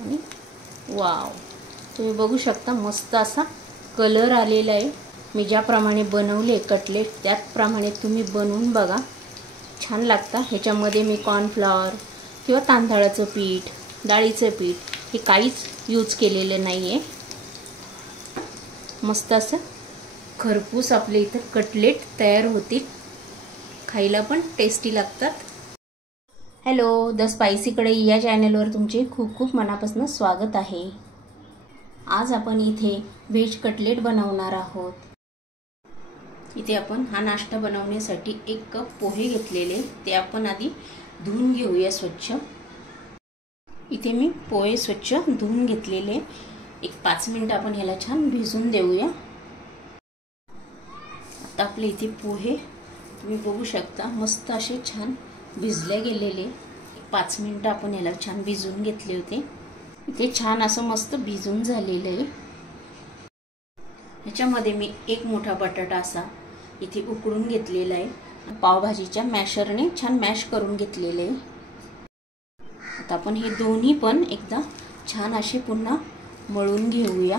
आणि वाव, तुम्ही बघू शकता मस्त असा कलर आलेला आहे। मी ज्याप्रमाणे बनवले कटलेट त्याप्रमाणे तुम्ही बनवून बघा, छान लागतं। ह्याच्यामध्ये मी कॉर्नफ्लॉवर किंवा तांदळाचं पीठ, डाळीचं पीठ हे काहीच यूज केलेलं नाही आहे। मस्त असं खरपूस आपले इथं कटलेट तयार होतील, खायला पण टेस्टी लागतात। हॅलो, द स्पायसी कढई या चॅनलवर तुमचे खूप खूप मनापासून स्वागत आहे। आज आपण इथे व्हेज कटलेट बनवणार आहोत। इथे आपण हा नाश्ता बनवण्यासाठी 1 कप पोहे घेतलेले, ते आपण आधी धुवून घेऊया स्वच्छ। इथे मी पोहे स्वच्छ धुवून घेतलेले, एक 5 मिनिट आपण ह्याला छान भिजून देऊया। आता आपले इथे पोहे तुम्ही बघू शकता मस्त असे छान भिजले गेलेले। 5 मिनिट आपण ह्याला छान भिजून घेतले होते। इथे छान असं मस्त भिजून झालेलं आहे। ह्याच्यामध्ये मी 1 मोठा बटाटा असा इथे उकडून घेतलेला आहे, पावभाजीच्या मॅशरने छान मॅश करून घेतलेले आहे। आता आपण हे दोन्ही पण एकदा छान असे पुन्हा मळून घेऊया।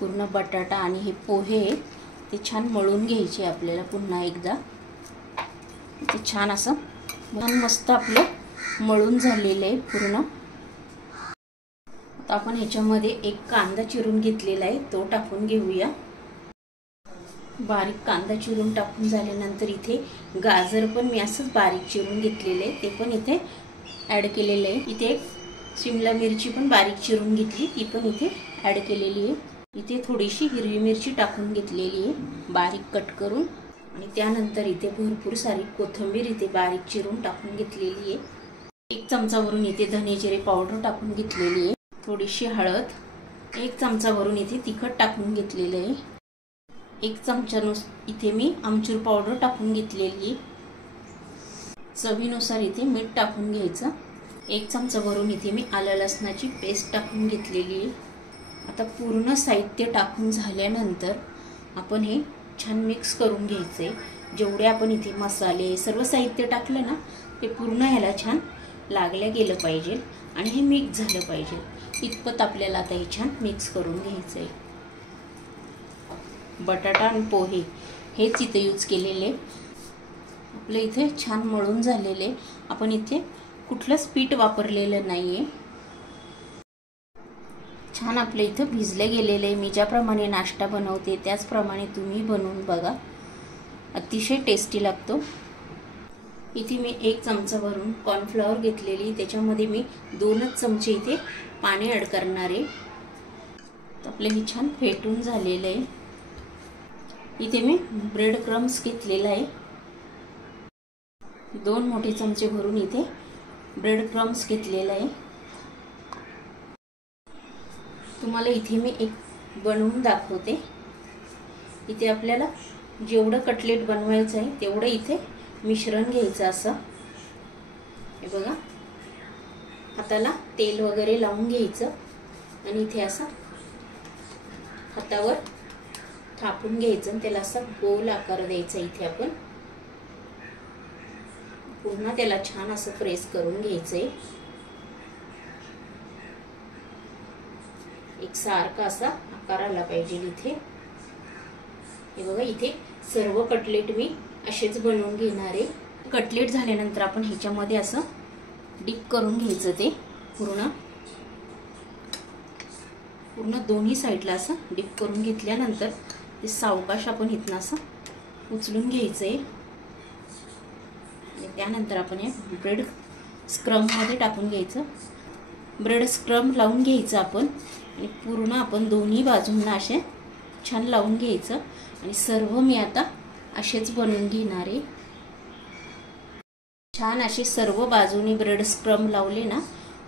पूर्ण बटाटा आणि हे पोहे ते छान मळून घ्यायचे आपल्याला पुन्हा एकदा। ते छान असं मस्त आपलं मळून झालेलं आहे पूर्ण। आता आपण ह्याच्यामध्ये 1 कांदा चिरून घेतलेला आहे, तो टाकून घेऊया। बारीक कांदा चिरून टाकून झाल्यानंतर इथे गाजर पण मी असंच बारीक चिरून घेतलेले आहे, ते पण इथे ॲड केलेलं आहे। इथे शिमला मिरची पण बारीक चिरून घेतली, ती पण इथे ॲड केलेली आहे। इथे थोडीशी हिरवी मिरची टाकून घेतलेली आहे बारीक कट करून, आणि त्यानंतर इथे भरपूर सारी कोथिंबीर इथे बारीक चिरून टाकून घेतलेली आहे। 1 चमचावरून इथे धने जिरे पावडर टाकून घेतलेली आहे, थोडीशी हळद, 1 चमचावरून इथे तिखट टाकून घेतलेलं आहे, 1 चमचा इथे मी आमचूर पावडर टाकून घेतलेली, चवीनुसार इथे मीठ टाकून घ्यायचं। 1 चमचावरून इथे मी आलं लसणाची पेस्ट टाकून घेतलेली आहे। आता पूर्ण साहित्य टाकून झाल्यानंतर आपण हे छान मिक्स करून घ्यायचे। जेवढे आपण इथे मसाले सर्व साहित्य टाकलं ना, ते पूर्ण ह्याला छान लागलं गेलं पाहिजे आणि हे मिक्स झालं पाहिजे, इतपत आपल्याला आता हे छान मिक्स करून घ्यायचं आहे। बटाटा आणि पोहे हेच इथे यूज केलेले, आपलं इथे छान मळून झालेले। आपण इथे कुठलंच पीठ वापरलेलं नाही आहे, छान आपलं इथं भिजले गेलेलं आहे। मी ज्याप्रमाणे नाश्ता बनवते त्याचप्रमाणे तुम्ही बनवून बघा, अतिशय टेस्टी लागतो। इथे मी 1 चमचावरून कॉर्नफ्लॉवर घेतलेली, त्याच्यामध्ये मी 2च चमचे इथे पाणी ॲड करणार आहे। आपलं हे छान फेटून झालेलं आहे। इथे मी ब्रेड क्रम्स घेतलेला आहे, 2 मोठे चमचे भरून इथे ब्रेड क्रम्स घेतलेला आहे। तुम्हाला इथे मी एक बनवून दाखवते। इथे आपल्याला जेवढं कटलेट बनवायचं आहे तेवढं इथे मिश्रण घ्यायचं असं, हे बघा, हाताला तेल वगैरे लावून घ्यायचं आणि इथे असं हातावर थापून घ्यायचं आणि त्याला असं गोल आकार द्यायचा। इथे आपण पुन्हा त्याला छान असं प्रेस करून घ्यायचंय, एक सारखा असा आकार आला पाहिजे इथे। हे बघा, इथे सर्व कटलेट मी असेच बनवून घेणार आहे। कटलेट झाल्यानंतर आपण ह्याच्यामध्ये असं डिप करून घ्यायचं, ते पूर्ण दोन्ही साईडला असं डिप करून घेतल्यानंतर ते सावकाश आपण इथनं असं उचलून घ्यायचंय आणि त्यानंतर आपण हे ब्रेड स्क्रम्पमध्ये टाकून घ्यायचं। ब्रेड स्क्रम्प लावून घ्यायचं आपण आणि पूर्ण आपण दोन्ही बाजूंना असे छान लावून घ्यायचं आणि सर्व मी आता असेच बनवून घेणार आहे। छान असे सर्व बाजूनी ब्रेड स्क्रम्प लावले ना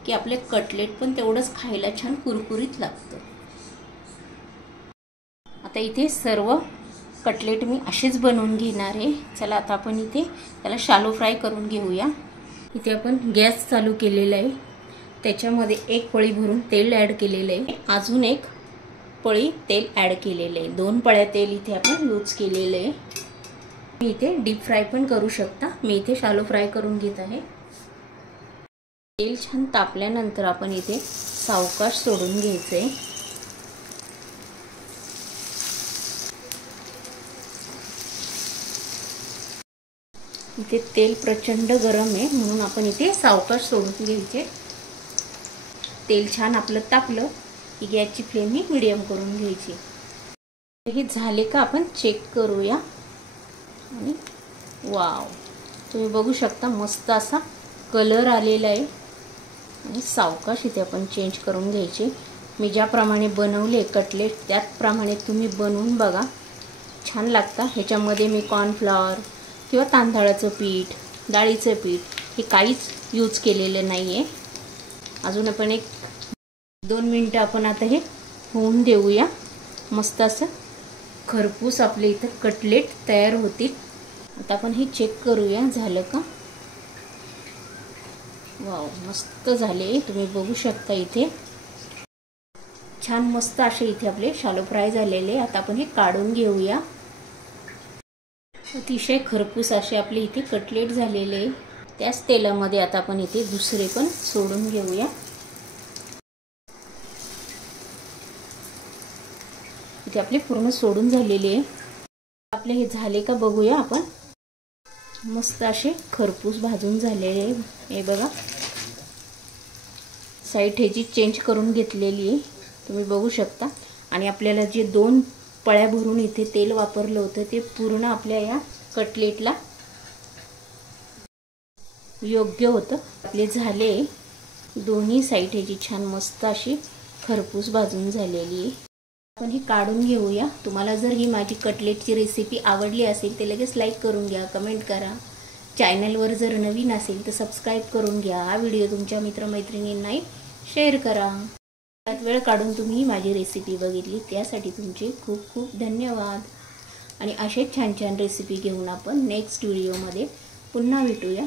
की आपले कटलेट पण तेवढंच खायला छान कुरकुरीत लागतं। आता इथे सर्व कटलेट मी असेच बनवून घेणार आहे। चला आता आपण इथे त्याला शॅलो फ्राय करून घेऊया। इथे आपण गॅस चालू केलेला आहे, त्याच्यामध्ये 1 पळी भरून तेल ॲड केलेलं आहे, अजून 1 पळी तेल ॲड केलेलं आहे, 2 पळ्या तेल इथे आपण यूज केलेलं आहे। मी इथे डीप फ्राय पण करू शकता, मी इथे शॅलो फ्राय करून घेत आहे। तेल छान तापल्यानंतर आपण इथे सावकाश सोडून घ्यायचं आहे. इथे तेल प्रचंड गरम आहे म्हणून आपण इथे सावकाश सोडून घ्यायचे. तेल छान आपलं तापलं की गॅसची फ्लेम ही मीडियम करून घ्यायची. हे झाले का आपण चेक करूया. आणि वाव, तुम्ही बघू शकता मस्त असा कलर आलेला आहे. आणि सावकाश इथे आपण चेंज करून घ्यायचे. मी ज्याप्रमाणे बनवले कटलेट त्याचप्रमाणे तुम्ही बनवून बघा, छान लागतं. ह्याच्यामध्ये मी कॉर्नफ्लॉवर किंवा तांदळाचं पीठ, डाळीचं पीठ हे काहीच यूज केलेलं नाही आहे. अजून आपण 1-2 मिनटं आपण आता हे होऊन देऊया. मस्त असं खरपूस आपले इथं कटलेट तयार होतील. आता आपण हे चेक करूया झालं का. वाव, मस्त झाले. तुम्ही बघू शकता इथे छान मस्त असे इथे आपले शालो फ्राय झालेले. आता आपण हे काढून घेऊया. अतिशय खरपूस असे आपले इथे कटलेट झालेले. त्याच तेलामध्ये आता आपण इथे दुसरे पण सोडून घेऊया. इथे आपले पूर्ण सोडून झालेले आहे. आपले हे झाले का बघूया आपण. मस्त असे खरपूस भाजून झालेले. हे बघा, साईड ह्याची चेंज करून घेतलेली आहे, तुम्ही बघू शकता. आणि आपल्याला जे 2 पळ्या भरून इथे तेल वापरलं होतं ते पूर्ण आपल्या या कटलेटला योग्य होतं. आपले झाले दोन्ही साईड ह्याची छान मस्त अशी खरपूस भाजून झालेली आहे. आपण ही काढून घेऊया. तुम्हाला जर ही माझी कटलेटची रेसिपी आवडली असेल तर लगेच लाईक करून घ्या, कमेंट करा. चॅनलवर जर नवीन असेल तर सबस्क्राईब करून घ्या. हा व्हिडिओ तुमच्या मित्रमैत्रिणींनाही शेअर करा. त्यात वेळ काढून तुम्ही माझी रेसिपी बघितली त्यासाठी तुमचे खूप खूप धन्यवाद. आणि असेच छान छान रेसिपी घेऊन आपण नेक्स्ट व्हिडिओमध्ये पुन्हा भेटूया.